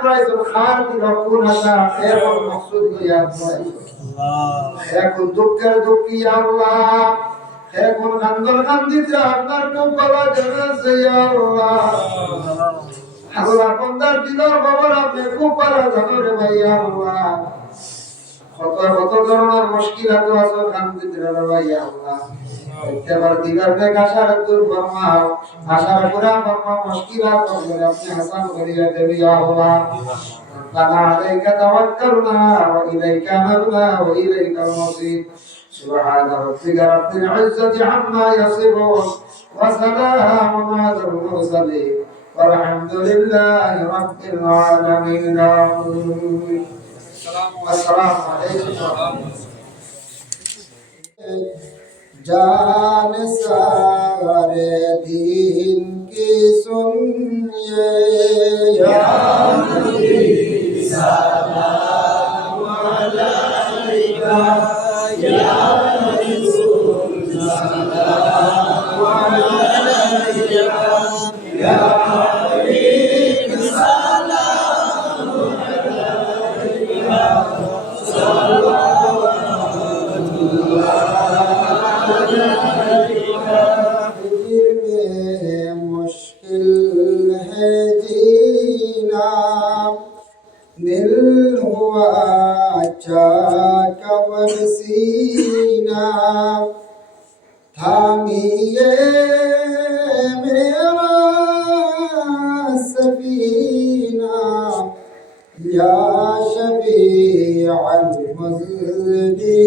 প্রাইজুল খার দি রকুন আসা এখন মকসুদ হইয়া এখন দুঃখের দুঃখী আল্লাহ, এখন কান্দর কান্দিতে আপনার খুব বলা জানাছে আল্লাহ। আল্লাহ বন্দার দিনের খবর আপনি খুব জানো রে ভাই আল্লাহ। কত কত ধরনের মুশকিল আছে আছে কান্দিতে রে ভাই আল্লাহ এবার দিগার বে আশার দূর ফরমাও আশার পুরা ফরমা মুশকিলাত করে আপনি হাসান করিয়া দেবি আল্লাহ ربنا عليك توكلنا وإليك نبنا وإليك المصير سبحان ربك رب العزة عما يصفون وسلام على المرسلين والحمد لله رب العالمين আসসালামু আলাইকুম জান সারে দিন نقشاك ونسينا থামিয়ে মেরা সফিনা। ইয়া শফিউল মুজলিমিনা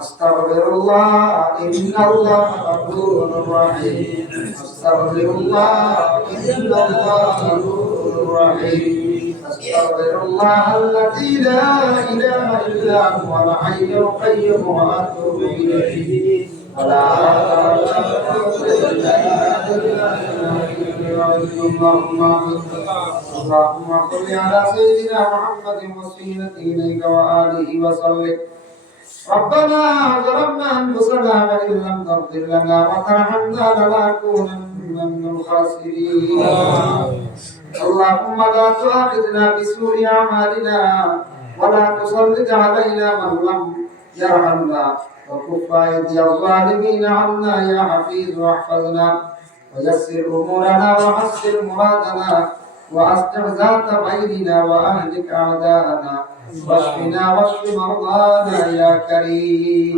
أستغفر الله إن الله غفور رحيم أستغفر الله إن الله غفور رحيم أستغفر الله الذي لا إله إلا هو الحي القيوم وأتوب إليه ولا اللهم صل على سيدنا محمد وسيلة إليك وآله وسلم ربنا ظلمنا انفسنا وان لم تغفر لنا وترحمنا لنكونن من الخاسرين اللهم لا تؤاخذنا بسوء اعمالنا ولا تسلط علينا من لم يرحمنا وكف ايدي الظالمين عنا يا حفيظ واحفظنا ويسر امورنا وحسن مرادنا واصلح ذات بيننا واهلك اعداءنا واشفنا واشف مرضانا يا كريم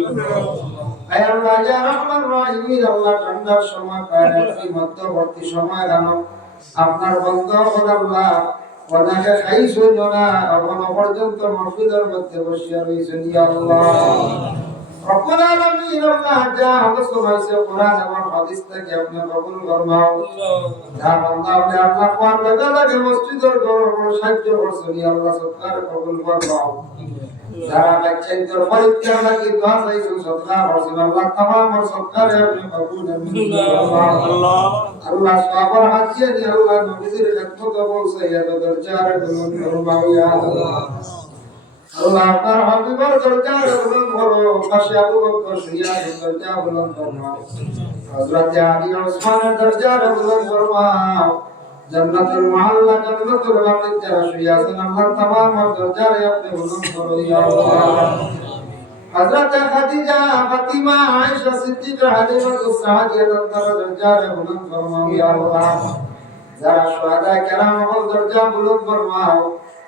আয় আল্লাহ ইয়া রহমান রহিম আল্লাহ ঠান্ডার সময় কায়নাতের মধ্যবর্তী সময় রানো আপনার বন্ধ আল্লাহ ওনাকে না এখনও পর্যন্ত মসজিদের মধ্যে বসিয়া রয়েছেন রব্বুল আলামিন আল্লাহ যা হাদিস রয়েছে কোরআন এবং হাদিস থেকে আপনি কবুল ফরমাও। যা বান্দা আপনি আল্লাহ কোরআন লাগা লাগে মসজিদের গড় সাহায্য করছেন আল্লাহ সত্তার কবুল ফরমাও। যারা বাচ্চাই তোর পরীক্ষা লাগি দোয়া চাইছেন, সৎকার করছেন, আল্লাহ তামাম সৎকারে আপনি কবুল আল্লাহ আল্লাহ সবার হাজিয়ে আল্লাহ নবীজির খেদমত বলছে ইয়া দরজারে বলুন ফরমাও, ইয়া আল্লাহ। আল্লাহ আপনার হাবিবের দরজার বুলন্দ করো পাশে আবু বকর সিয়ার দরজা বুলন্দ ফরমাও হযরত আলী ওসমানের দরজার বুলন্দ ফরমাও জান্নাতুল মুআল্লা জান্নাতুল বাকির যারা শুয়ে আছেন আল্লাহ তামাম দরজারে আপনি বুলন্দ করো ইয়া আল্লাহ হযরত খাদিজা, ফাতিমা, আয়েশা সিদ্দিকা হালিমা সাদিয়া দরজারে বুলন্দ ফরমাও ইয়া আল্লাহ যারা সোহাদা কেরাম দরজা বুলুন ফরমাও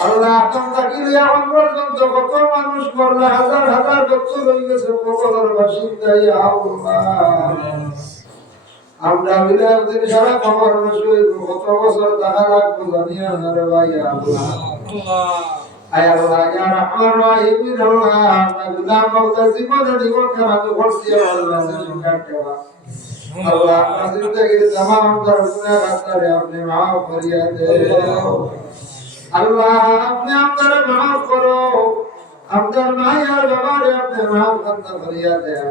আল্লাহ আতঙ্কা কি লইয়া পর্যন্ত কত মানুষ মরলে হাজার হাজার বছর হয়ে গেছে কবরের বাসিন্দা ইয়া আল্লাহ। আমরা মিলার দিন সারা খবর শুয়ে কত বছর দেখা লাগবো জানি না রে ভাই, আল্লাহ। আয় আল্লাহ ইয়া রহমান রহিম আল্লাহ আমরা গুনাহ মুক্ত জীবন জীবন খারাপ করছি আল্লাহ সুখার দেওয়া আল্লাহ। আমরা জিন্দেগির জামান অন্তর গুনাহ রাস্তায় আপনি মাফ করিয়া দে আল্লাহ, আপনি আপনার মাফ করো। আপনার মাই আর বাবার আপনি মাফ বন্ধ করিয়া দেও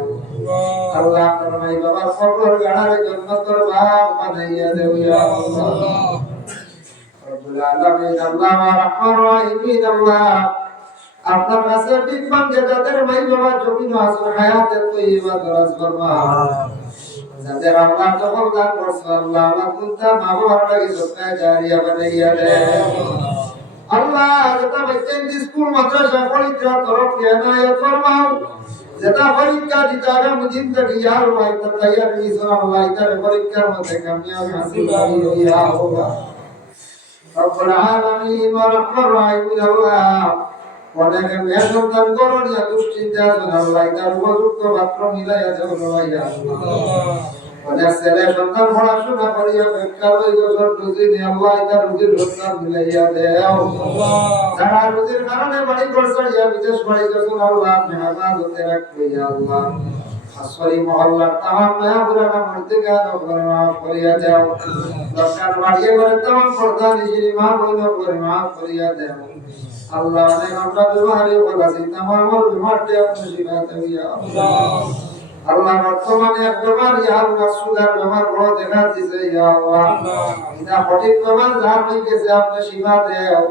আল্লাহ আপনার মাই বাবার সকল গাড়ার জন্য তোর বাপ বানাইয়া দেও ইয়া আল্লাহ। রব্বুল আলামিন, আল্লাহ রাহমান রাহিম আল্লাহ আপনার কাছে বিপদ যাদের মাই বাবা জমিন আছে দান করছে আল্লাহ আল্লাহ কুন্তা মা বাবার লাগি সত্যায় জারিয়া বানাইয়া দেও আল্লাহ যেটা বাচ্চা স্কুল মাদ্রাসা পরীক্ষা তরফ এনায়ত ফরমাও যেটা পরীক্ষা দিতে আগামী দিন থেকে ইয়ার ভাই তার তৈয়ার নিয়েছেন আল্লাহ ইতার পরীক্ষার মধ্যে কামিয়াবি হাসিল করি ইয়া আল্লাহ رب العالمين ورحمن الرحيم الله অনেক মেয়ে সন্তান করণীয় দুশ্চিন্তা আছেন আল্লাহ তার উপযুক্ত পাত্র মিলাইয়া যেন অনেক ছেলে সন্তান পড়াশোনা করিয়া বেকার গেছেন রুজি নিয়ে আল্লাহ তার রুজির সন্তান মিলাইয়া দেও। যারা রুজির কারণে বাড়ি করছে বিদেশ বাড়ি গেছেন, আল্লাহ আপনি হেফাজতে রাখবে আল্লাহ। আসরি মহল্লার তামাম নয়া পুরানা মর্তিকা মাফ করিয়া দেও। দরকার বাড়িয়ে করে তামাম পর্দা নিজের মা বইন করে মাফ করিয়া দেও। আল্লাহ অনেক আমরা ব্যবহারে বলাছি তামাম আমার আপনি শিখাতে ইয়া আল্লাহ আল্লাহ বর্তমানে এক ইয়া আল্লাহ সুগার বেমার বড় দেখা দিছে ইয়া আল্লাহ। এটা সঠিক বেমার যার হয়ে গেছে আপনি শিফা দেও।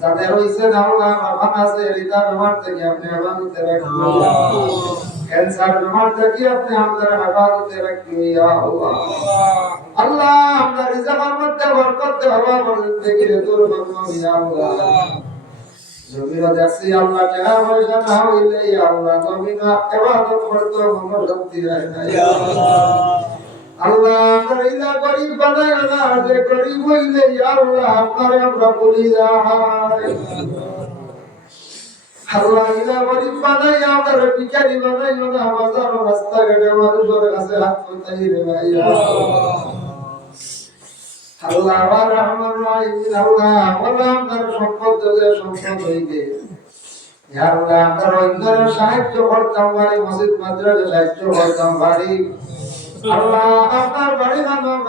যাদের হইছে আল্লাহ মাফান আছে এটা বেমার থেকে আপনি হেফাজতে রাখবেন ক্যান্সার বেমার থেকে আপনি আমাদের হেফাজতে রাখবেন ইয়া আল্লাহ। আল্লাহ। আমরা রিজাকের মধ্যে বরকত দে হওয়া পর্যন্ত দূর ইয়া আল্লাহ। জমিরা দেখছি আল্লাহ টাকা পয়সা না হইলে আল্লাহ জমিনা ইবাদত করতে মন শক্তি হয় না আল্লাহ আমরা গরিব বানাই না, যে গরিব হইলে আল্লাহ আপনারে আমরা বলি যাই আল্লাহ ইলা গরিব বানাই আমরা ভিখারি বানাই না, বাজার রাস্তা ঘাটে মানুষের কাছে হাত পাতাই রে সাহায্য করতাম মসজিদ সাহায্য করতাম আপনার বাড়ি আপনার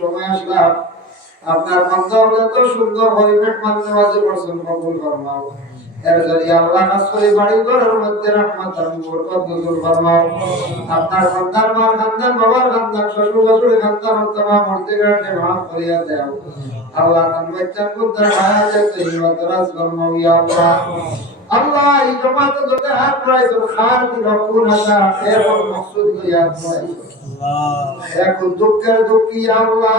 সময় আসলাম, আপনার এত সুন্দর পরিবেশ মানতে মাঝে করছেন কবুল এর জন্য আল্লাহ নাসরি বাড়ি মধ্যে রহমত আর বরকত নজর ফরমাও আপনার সন্তান মার খানদান বাবার খানদান শ্বশুর শাশুড়ি খানদান তোমার মর্তে গাড়ে মাফ করিয়া দেও। আল্লাহ তার বাচ্চা কুদ্দার মায়া যেতে ফরমাও ইয়া আল্লাহ। আল্লাহ এই জমাত যত হাত প্রাইস খার দি রকুন হাতা এবং মকসুদ হইয়া প্রাইস এখন দুঃখের দুঃখী আল্লাহ।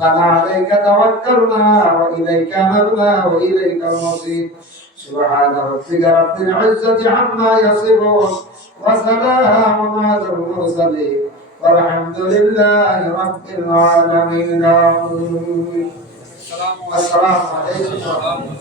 ربنا عليك توكلنا وإليك نبنا وإليك المصير سبحان ربك رب العزة عما يصفون وسلام على المرسلين والحمد لله رب العالمين. السلام عليكم